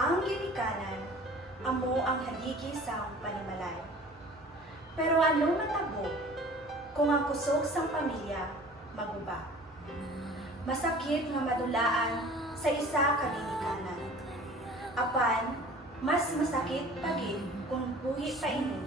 Ang ginikanan, amo ang haligi sang panimalay. Pero ano matabo kung ang kusog sang pamilya maguba? Masakit nga madulaan sa isa ka ginikanan. Apan, mas masakit pagid kung buhi pa ini,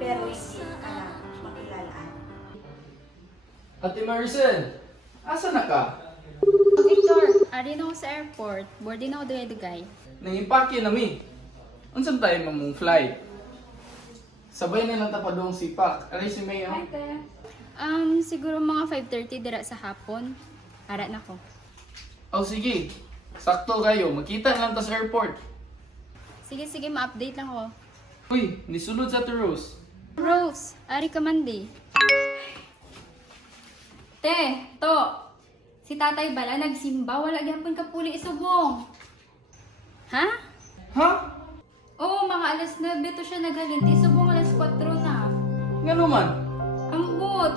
pero hindi ka na makilalaan. Ate Maricel, asa na ka? Victor, ari na ako sa airport. Boarding na ako dugay-dugay. Nangipake na mi. Unsan tayo mamong flight? Sabay na lang tapadong sipak. Aray si Mayo. Siguro mga 5:30 dira sa hapon. Ara na ko. Oh sige, sakto kayo. Magkita na lang ta sa airport. Sige, ma-update lang ako. Uy, nisulod sa Rose. Rose, ari ka man di. Te, to. Si tatay bala nagsimba, wala gyapon ka puli isubong. Ha? Ha? Oo, mga alas 9 to siya naghalin. Isubong alas 4 na. Nga naman. Ambot,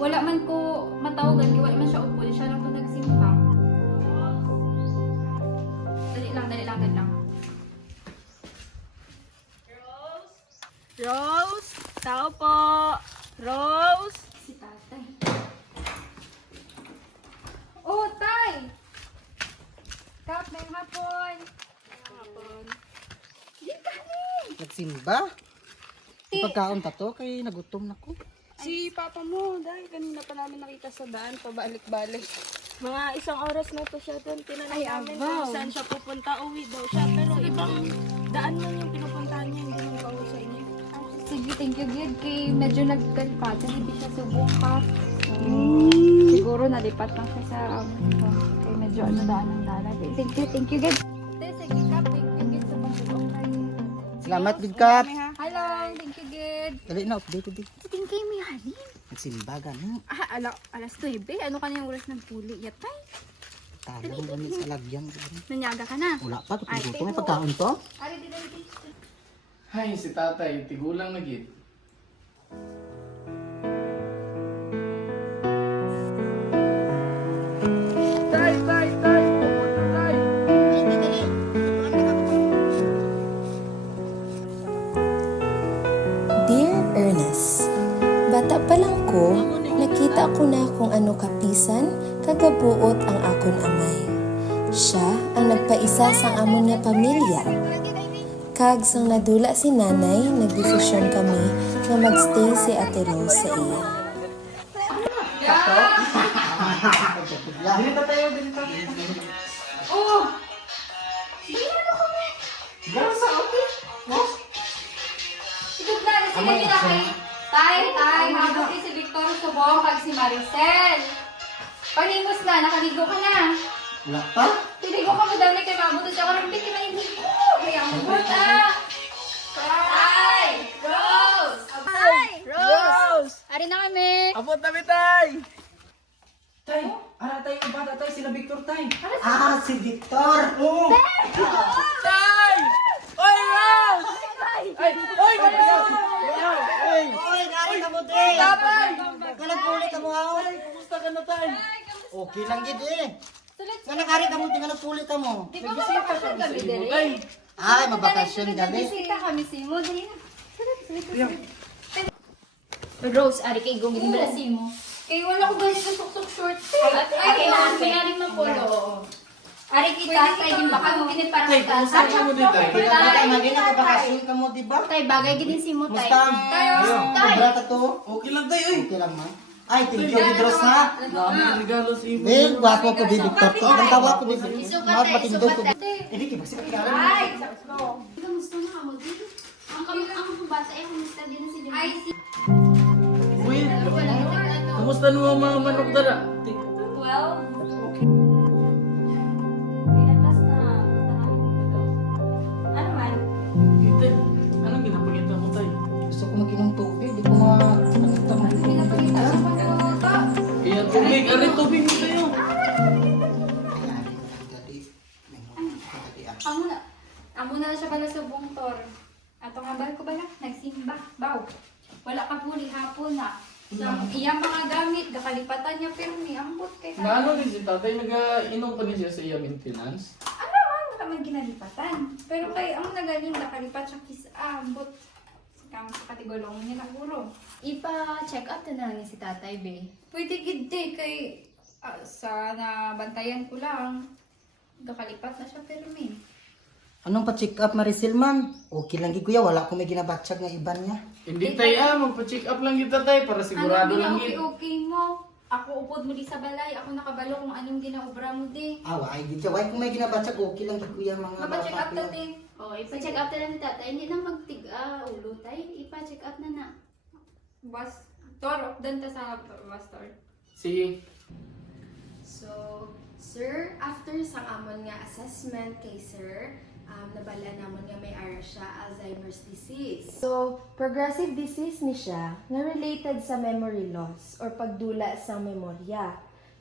wala man ko matawagan, kaya wala man siya upol. Siya lang to nagsimba. Dali lang. Rose? Tao po! Rose? Si tatay. Oh, tay! Kap, may hapon. Di ka ni! Nagsimba? Pagkaon ta to kay nagutom na ko. Si Papa mo, dahil kanina pa namin nakita sa daan, pabalik-balik. Mga isang oras na to siya doon. Tinanong namin kung saan siya pupunta. Uwi daw siya. Pero ibang daan man yung pinupuntahan niya. Hindi yung pauwi sa inyo. Sige, thank you, Gid. Kay medyo nagkalpatan, hindi siya subong pa. So, siguro nalipat lang siya sa kay medyo daan ng dalat. Thank you, Gid. Sige, Kap. Thank you, Gid, sa pagtulong kay... Salamat din Kap. Hello, thank you, Gid. Dali na update din. Tingin kayo may halin. Nagsimba gano. Alas 9. Ano ka na yung oras ng puli? Yatay. Talong gamit sa lagyan. Nanyaga ka na. Wala pa gutom may pagkaon to. Ari, di. Hay, si tatay. Tigulang na gid. Tay! Tay! Dear Ernest, bata pa lang ko, nakita ko na kung ano kapisan, kagabuot ang akon amay. Siya ang nagpaisa sang amon nga pamilya. Kag sang nadula si nanay, nagdesisyon kami nga magstay si Ate Rose sa iya. Dili ta tayo din ta. Oh! Gasa okay. No? Sigod na, sige nila kay Tay, mabuti si Victor Subong kag si Maricel. Panimos na, nakaligo ka na. Wala pa. Tiligo ka mo dali kay mabuti siya karang piti na hindi ko. Kaya ang buta. Tay! Rose! Tay! Rose! Ari na kami. Abot na mi, tay! Tay! Ara tayo yung bata, tay. Sila Victor, tay. Si Victor. Oo. Tay! Oy, Rose! Ay! Oy! Oy! Oy, nari ka mo din. Tatay! Kalagpuli ka mo ako. Kumusta ka na, tay? Okay lang gid eh. Nga nakari ka mo, di nga nagpuli ka mo. Di ba mabakasyon kami Tay! dire? Ay, mabakasyon kami. Bisita kami si mo. Dali na. Rose, ari kay gungin bala si mo. Kay wala ko guys na suksok short. Ay, kailangan pinarin ng polo. Ari kita, tay, yung baka mo pinit para Tay, kita. kumusta ka mo din, tay? Kita kita maging nakabakasyon ka mo, di ba? Tay, bagay gidin si mo, tay. Musta? Tay, Kubra ka to? Okay lang, tay. Uy! Okay lang ma. Ay, thank you, Gidros ha. Dami ng regalo sa iyo. Eh, gwapo ko di Victor to. Ang tawa ko di Victor. Isukat, Mga matindog ko. tay. Hindi, kibasi ka kaya. Ay, kamusta na kamo dito? Ang bata ay kumusta din na si Jimmy. Ay, si... Uy! Wala kita ano. Kumusta mo ang mga manok dala? 12. Tay, anong ginapakita mo, tay? Gusto ko mag-inom tubig. Di ko makakita mo. Iyan, tubig. Aray, tubig mo tayo. Amo na siya bala sa bungtor. Ato nga bala ko bala, nagsimba. Baw. Wala ka puli hapon na. Sa iyang mga gamit, gakalipatan niya pero ni ambot kay Nga ano din si tatay, nag-inom pa din siya sa iya maintenance? Ano man, wala man ginalipatan. Pero kay amo na galing nakalipat siya kisambot. Kamo sa katigulong niya naguro. Ipa-check up na lang niya si tatay, be. Pwede gid day kay sa nabantayan ko lang. Nakalipat na siya pero may. Anong pa-check up, Maricel, ma'am? Okay lang, kuya. Wala ko may ginabatsyag nga iban niya. Hindi tayo magpa-check up lang kita tayo para sigurado lang okay, yun. okay mo. Ako upod mo di sa balay. Ako nakabalo kung anong ginaobra mo di. Ay, gid siya. Why kung may ginabatsyag, okay lang, kuya, mga Mapacheck up ko. ta di. Oh, ipa-check up na lang ni tatay. Hindi na ulo tay. Ipa-check up na. Bas, tor, dan ta sa bastor. Sige. So, sir, after sang amon nga assessment kay sir, nabala namon nga may ara siya Alzheimer's disease. So, progressive disease ni siya nga related sa memory loss or pagdula sa memorya.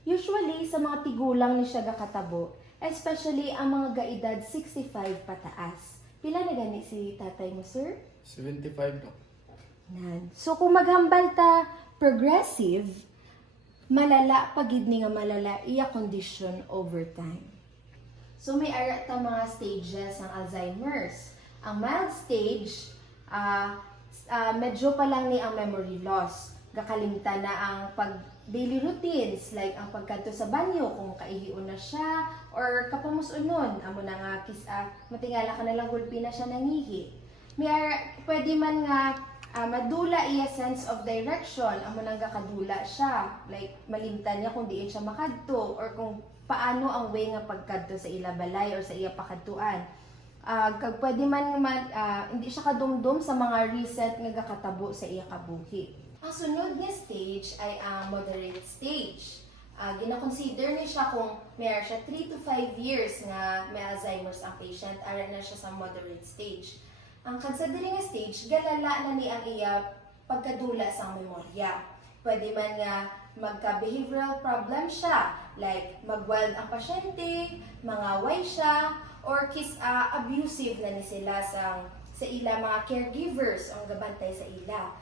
Usually, sa mga tigulang ni siya gakatabo, especially ang mga gaedad 65 pataas. Pila na gani si tatay mo, sir? 75 no. So, kung maghambal ta progressive, malala pagid ni nga malala iya condition over time. So, may ara ta mga stages ng Alzheimer's. Ang mild stage, medyo pa lang ni ang memory loss. Gakalimtan na ang daily routines, like ang pagkanto sa banyo, kung kaihion na siya, or kapamusunon, amo na nga, matingala ka na lang gulpi na siya nangihi. Pwede man nga, madula iya sense of direction, amo nang gakadula siya, like malimtan niya kung diin siya makadto, or kung paano ang way nga pagkadto sa ila balay or sa iya pakadtuan. Kag pwede man hindi siya kadumdum sa mga recent nga gakatabo sa iya kabuhi. Ang sunod nga stage ay ang moderate stage. Gina-consider ni siya kung mayroon siya 3 to 5 years nga may Alzheimer's ang patient, ara na siya sa moderate stage. Ang kadsadiri nga stage, galala na ni ang iya pagkadula sa memorya. Pwede man nga magka-behavioral problem siya, like mag-wild ang pasyente, mangaway siya, or abusive na ni sila sa ila mga caregivers ang gabantay sa ila.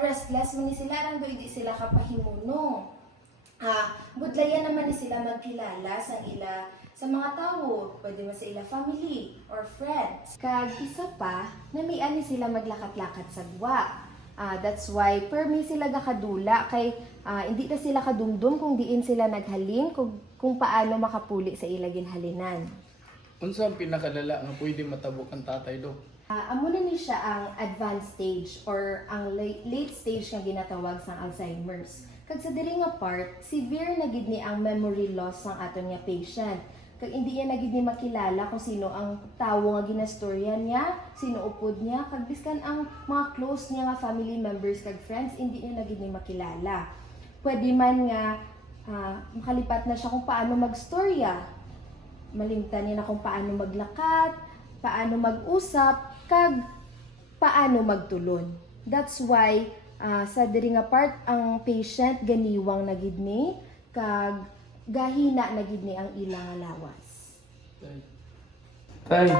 Restless man ni sila, nang hindi sila kapahimuno. Budlayan naman ni sila magkilala sa mga tao, pwede man sa ila family or friends. Kag isa pa, namian ni sila maglakat-lakat sa gwa. That's why permi sila gakadula kay hindi na sila kadumdum kung diin sila naghalin kung paano makapuli sa ila ginhalinan. Unsa ang pinakadala nga pwede matabok ang tatay do? Amo na ni siya ang advanced stage or ang late stage nga ginatawag sa Alzheimer's. Kag sa diri nga part, severe na gid ni ang memory loss ng aton nga patient. Kag hindi niya na gid ni makilala kung sino ang tawo nga ginastoryan niya, sino upod niya, kag biskan ang mga close niya nga family members kag friends, hindi niya na gid ni makilala. Pwede man nga makalipat na siya kung paano magstorya. Malimtan niya na kung paano maglakat, paano mag-usap, kag paano magtulon. That's why sa diri nga part ang patient ganiwang na gid ni kag gahina na gid ni ang ilang lawas. Tay.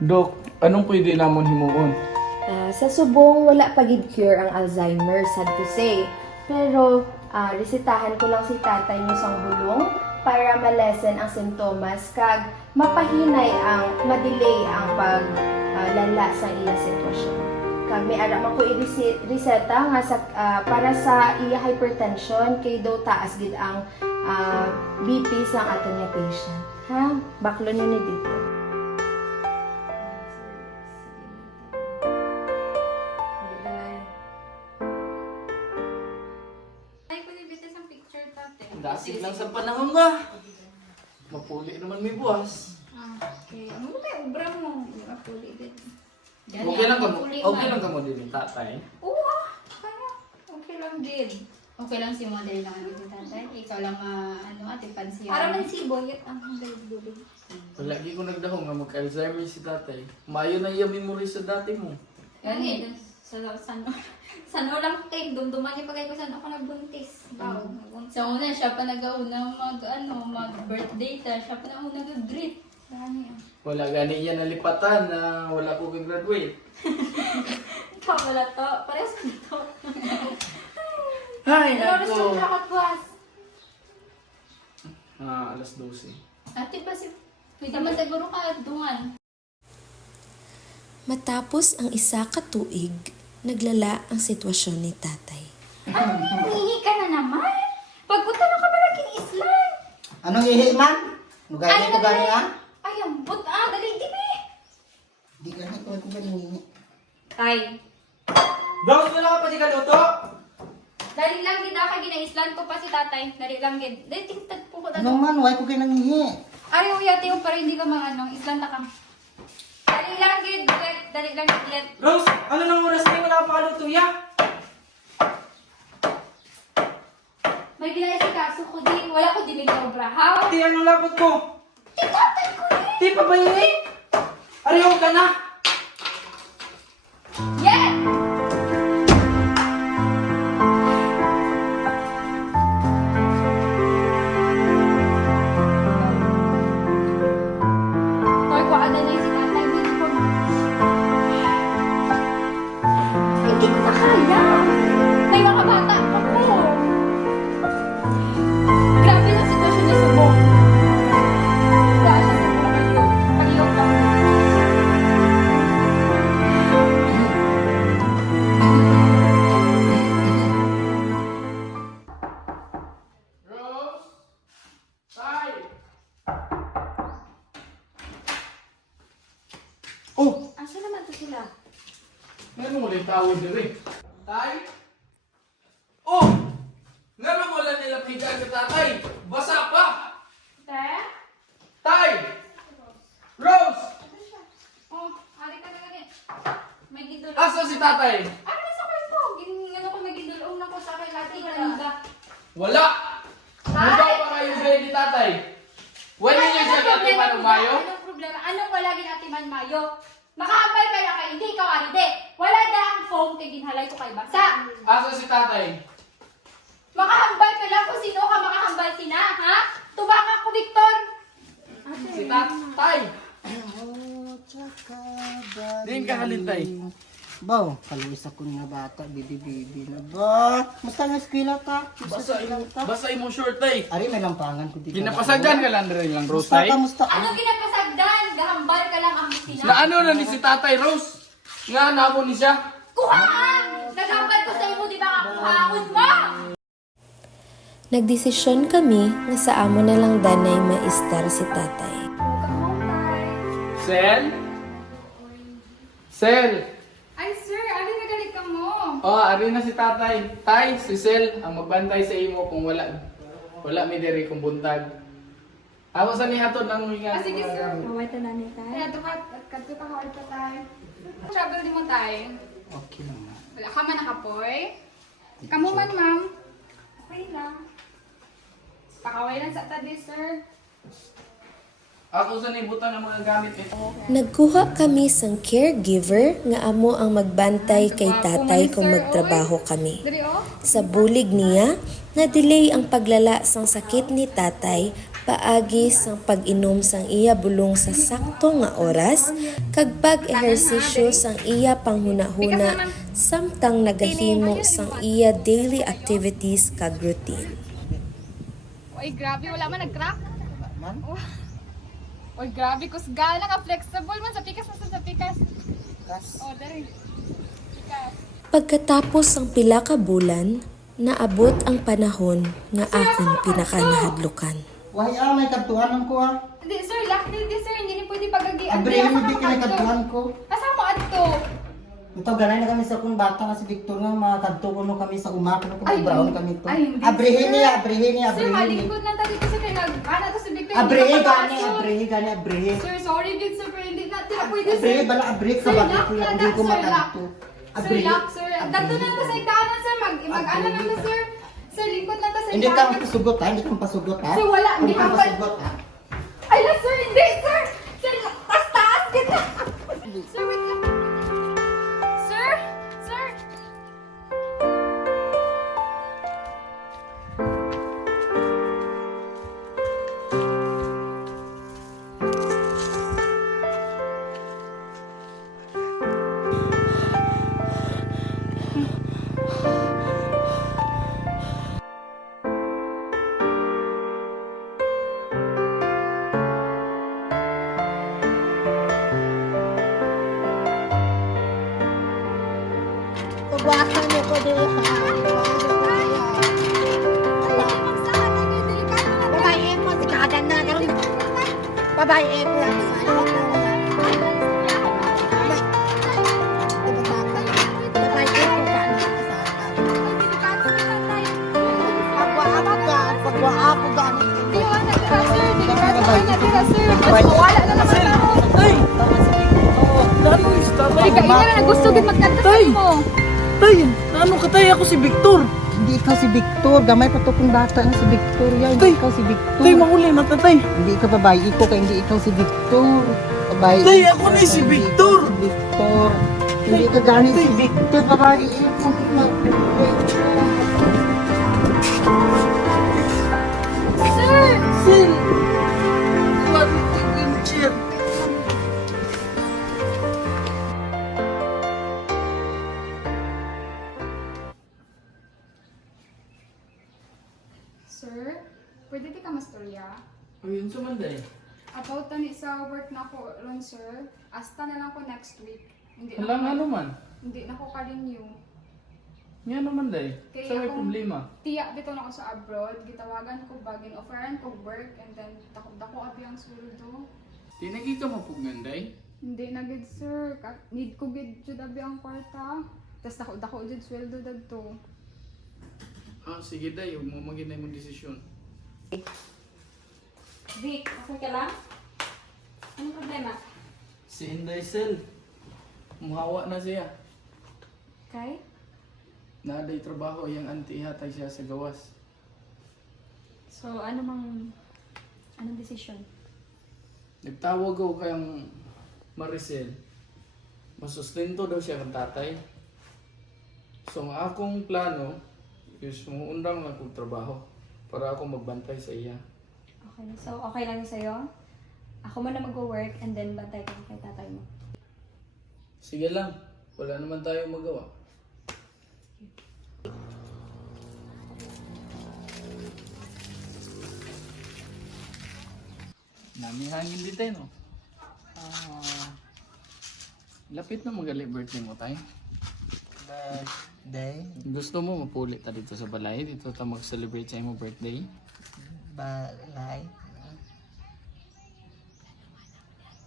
Dok, anong pwede namon himuon? Sa subong wala pa gid cure ang Alzheimer's, sad to say. Pero resetahan ko lang si tatay mo sang bulong para ma-lessen ang simptomas kag ma-delay ang paglala sa iya sitwasyon. Kag may ara man ko i-reseta nga para sa iya hypertension kay daw taas gid ang BP sa aton nga patient. Ha? Baklo niyo ni dito. Ay, pwede bitis ang picture tate. Dasig lang sa panahon ba? Mapuli naman may buwas. Okay. Ano ba yung ubra mo? Mapuli din. Okay lang ka mo din tatay. Oo kaya okay lang din. Okay lang si model lang ang dito tatay. Ikaw lang ate pansiyan. Para man si Boyet ang dulog. Palagi ko nagdahong nga mag-Alzheimer si tatay. Mayo na iya memory sa dati mo. Gani, sano lang kay dumduman niya pagay ko saan ako nagbuntis. Wow, nagbuntis. Sa una, siya pa nag-una mag-birthday ta. Siya pa na una nag-greet. Gani ah. Wala gani iya nalipatan na wala ko graduate. Ikaw wala to. Parehas ko to. Ay, Pero gusto nako. ko kakatwas. Alas 12. Ate pa si Pwede man siguro ka dungan. Matapos ang isa ka tuig, naglala ang sitwasyon ni tatay. Hihi ka na naman. Pagpunta na ka ba lagi ni Islan? Anong ihi man? Nugay ko gani ha? Ay, ambot dali, dibi. Di gani ko gani. Tay, Rose, wala ka pa di ka luto? dali lang gid ka ginaislan ko pa si tatay. Dali lang gid. Dali tingtad po ko Ano man, why ko kayo nangihi? Ay, uyate yung para hindi ka maano, islan ta ka. Dali lang gid, dali lang gid. Rose, ano nang oras na wala ka pa luto ya? May ginasikaso ko din. Wala ko din nag-obrahaw. Ate, ano labot ko? Tikatay ko din. Di pa ba yun eh? Ariho ka na! Yeah! Toy, kuha na niya si tatay. Hindi ko. Hindi ko na kaya. May mga bata pa po. Grabe na sitwasyon ni Subong. Dahil siya sa pag-iog lang. Rose! Tay! Oh! Asa naman to sila? Meron mo ulit tawag diri. Tay? Oh! Meron mo lang nila higaan sa tatay. Basa pa! Te? Tay! Rose! Oh, ari ka na gani. May gidul. Asa si tatay? Ano na sa kwarto? Ano ko may gidulong na ko sa kay lati kanina. Wala! Ano pa kayo sa ni tatay? Wala niya siya dati pa ng Mayo? Anong problema? Anong wala ginatiman Mayo? Makaambay ka na kay hindi ikaw aride. Wala na ang phone kay ginhalay ko kay basa. Asa si tatay? Makahambal ka lang kung sino ka makahambal sina, ha? Tubangan ko, Victor. Si tatay! Din ka halintay. Baw, kaluwis ako nga bata, bibi na ba? Basta nga eskwela ta. Basa imong short tay. Ari may lampangan ko dito. Ginapasagan ka lang rin lang Rose Musta tay. ka, musta ka? Ano ginapasagdan? Gahambal ka lang ang sina. Na ano na ni si tatay Rose? Nga namo ni siya. Kuhaan! Nagambal ko sa imo, di ba nga kuhaon mo? Nagdesisyon kami nga sa amo na lang danay maistar si tatay. Sel? Sel! Ay, sir, alin nagalit ka mo? Oh, ari na si tatay. Tay, si Sel ang magbantay sa imo kung wala mi diri kung buntag. Ako sa nihatod ang mga Sige, sir. Maway tanan tayo. Kaya dukat, kadto ka hawal pa tayo. Travel din mo tayo. Okay lang na. Wala ka man nakapoy. Kamu man, ma'am. Okay lang. Pakaway lang sa tadi, sir. Ako sa nibutan ng mga gamit ito. Nagkuha kami sang caregiver nga amo ang magbantay kay tatay kung magtrabaho kami. Dali, oh. Sa bulig niya, na-delay ang paglala sang sakit ni tatay paagi sang pag-inom sang iya bulong sa sakto nga oras kag pag-ehersisyo sang iya panghuna-huna samtang nagahimo sang iya daily activities kag routine. Oy, grabe. Wala man nag-crack. Man? Oy, grabe. Kusgana ka. Flexible man. Sa pikas na sa pikas. Kas. Oh, dari. Pikas. Pagkatapos ang pila ka bulan, naabot ang panahon nga akong pinakanahadlukan. Why may kadtuanan ko ha? Hindi, sir. Lock din, sir. Hindi ni pwede pagagi. Abre, hindi kinakadtuan ko. Asa mo adto? Ito, ganay na kami sa kung bata nga si Victor nga, makakadto ko no kami sa umak, no Ay, kung brown kami to. ay, hindi, Abrehin sir. niya, abrehin niya, Sir, abrehin niya. malingkod na tayo kasi kay nag-ana to si Victor. Abrehin Hindi ka gani, papasok. abrehin gani, abrehin. Sir, sorry, good sir. Pero hindi natin na pwede, sir. Abrehin, bala abrehin sa Sir, bagay lock ko na yan, na, hindi ko sir, lock. makadto. Sir, lock, sir. Dato na to sa ikanan, sir. Mag-ana na to, sir. Sir, lingkod na to sa Hindi ikanan. ka pasugot ha, hindi ka pasugot ha. Sir, wala, hindi Hindi ka ka pa- pasugot ha. Ay, la, sir, hindi, sir. Sir, taas, kita. Sir, wait lang. Sir, sir. ko diri. Babae mo, tikadan na karon. Babae mo lang. Pagwa-ako ganit. Wala na naman ako. Tay! Ano yung tatay? Ikaw na gusto gid magkanta sa Tay! mo. Tay! Ano ka tay? Ako si Victor! Hindi ikaw si Victor. Gamay pa to kung bata na si Victor yan. Tay! Hindi ikaw si Victor. Tay, mahuli na tatay! Hindi ka babae ko kaya hindi ikaw si Victor. Babae Tay, ikaw, ako na si hindi Victor. ikaw si Victor. Hindi ka ganit si Victor. Babae ikaw. Sil! Bakit yung chat? Sir, pwede di ka mastorya? Ayun, sumanday. About tani sa work na ko ron, sir. Asta na lang ko next week. Hindi na Walang ano man. Hindi na ko ka-renew. Nga naman day. Kaya Sa may akong- problema. Tiyak dito na ako sa abroad. Gitawagan ko bagin, offeran ko work, and then dako abi ang sweldo. Tinagi ka mapugngan day. Hindi na gid, sir. Need ko gid jud abi ang kwarta. Tas dako jud sweldo dagto. Ah, sige day. Huwag mo maginay mong desisyon. Vic, okay ka lang? Anong problema? Si Inday Sel. Muhawa na siya. Okay? Naaday trabaho yung auntie hatay siya sa gawas. So, anong decision? Nagtawag ako kayang Maricel. Masustento daw siya ng tatay. So ang akong plano is muundang lang kong trabaho para ako magbantay sa iya. Okay, so okay lang sa'yo? Ako muna mag-work and then bantay ka kay tatay mo. Sige lang, wala naman tayong magawa. Nami hangin dito no? Lapit na magali birthday mo tayo. Birthday? Gusto mo mapuli ta dito sa balay? Dito ta mag-celebrate sa imo birthday? Balay?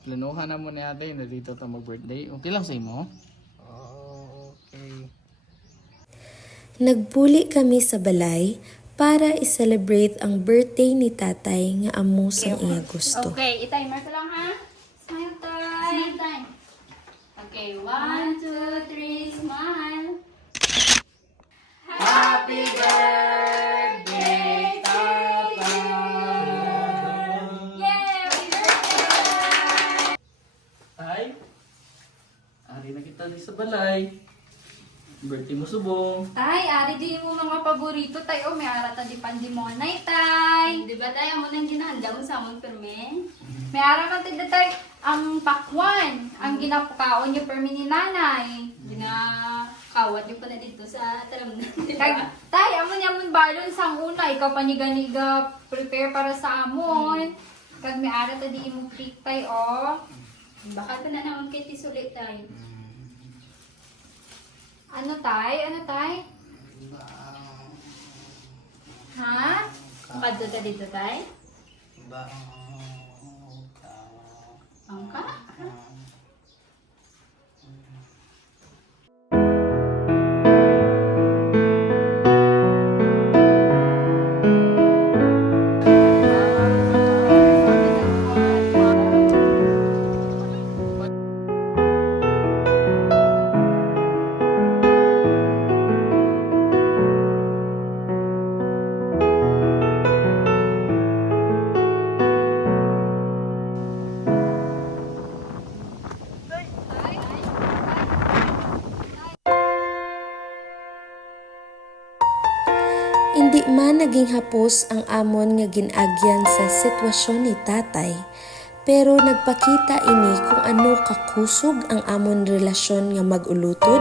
Planuhan na mo ni ate na dito ta mag-birthday. Okay lang sa imo? Okay. Nagbuli kami sa balay para i-celebrate ang birthday ni tatay nga amo sang iya gusto. Okay, i-timer ko lang ha. Smile time. Smile time. Okay, 1, 2, 3, smile. Happy birthday, Tata! Yay! Happy birthday! Tay, ari na kita di sa balay. Birthday mo subong. Tay, ari di mo mga paborito, tay. O, may ara ta di pandi mo anay, tay. Di ba tayo mo nang ginahanda mo sa among permen? May ara man tinda, tay. Ang pakwan, ang ginapukaon niyo permi ni nanay. Ginakawat yung pala dito sa talam na. Kag, tay, amon amon balon sang una. Ikaw paniganiga prepare para sa amon. Kag may ara ta di imong cake, tay, o. Baka ito na naman kay tisulit tayo. Ano, tay? Ano, tay? Ha? Makadto ta dito tayo? Ang ka? Hindi man naging hapos ang amon nga ginagyan sa sitwasyon ni tatay, pero nagpakita ini kung ano kakusog ang amon relasyon nga mag-ulutod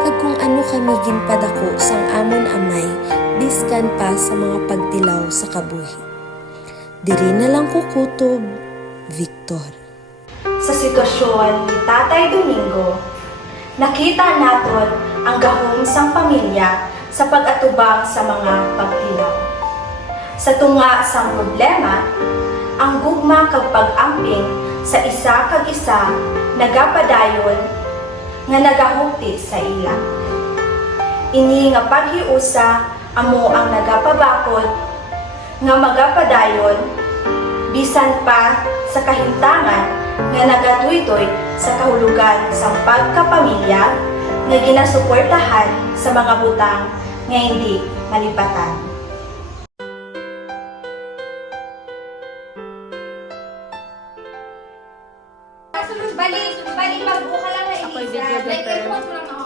kag kung ano kami ginpadako sang amon amay biskan pa sa mga pagtilaw sa kabuhi. Diri na lang kukutob, Victor. Sa sitwasyon ni Tatay Domingo, nakita naton ang gahom sang pamilya sa pag-atubang sa mga pagtilaw. Sa tunga sang problema, ang gugma kag pag-amping sa isa kag isa nagapadayon nga nagahukti sa ila. Ini nga paghiusa amo ang nagapabakod nga magapadayon bisan pa sa kahintangan nga nagatuytoy sa kahulugan sang pagkapamilya nga ginasuportahan sa mga butang nga hindi malipatan. Balik, magbuka lang na Ako'y Elisa. videographer. Like,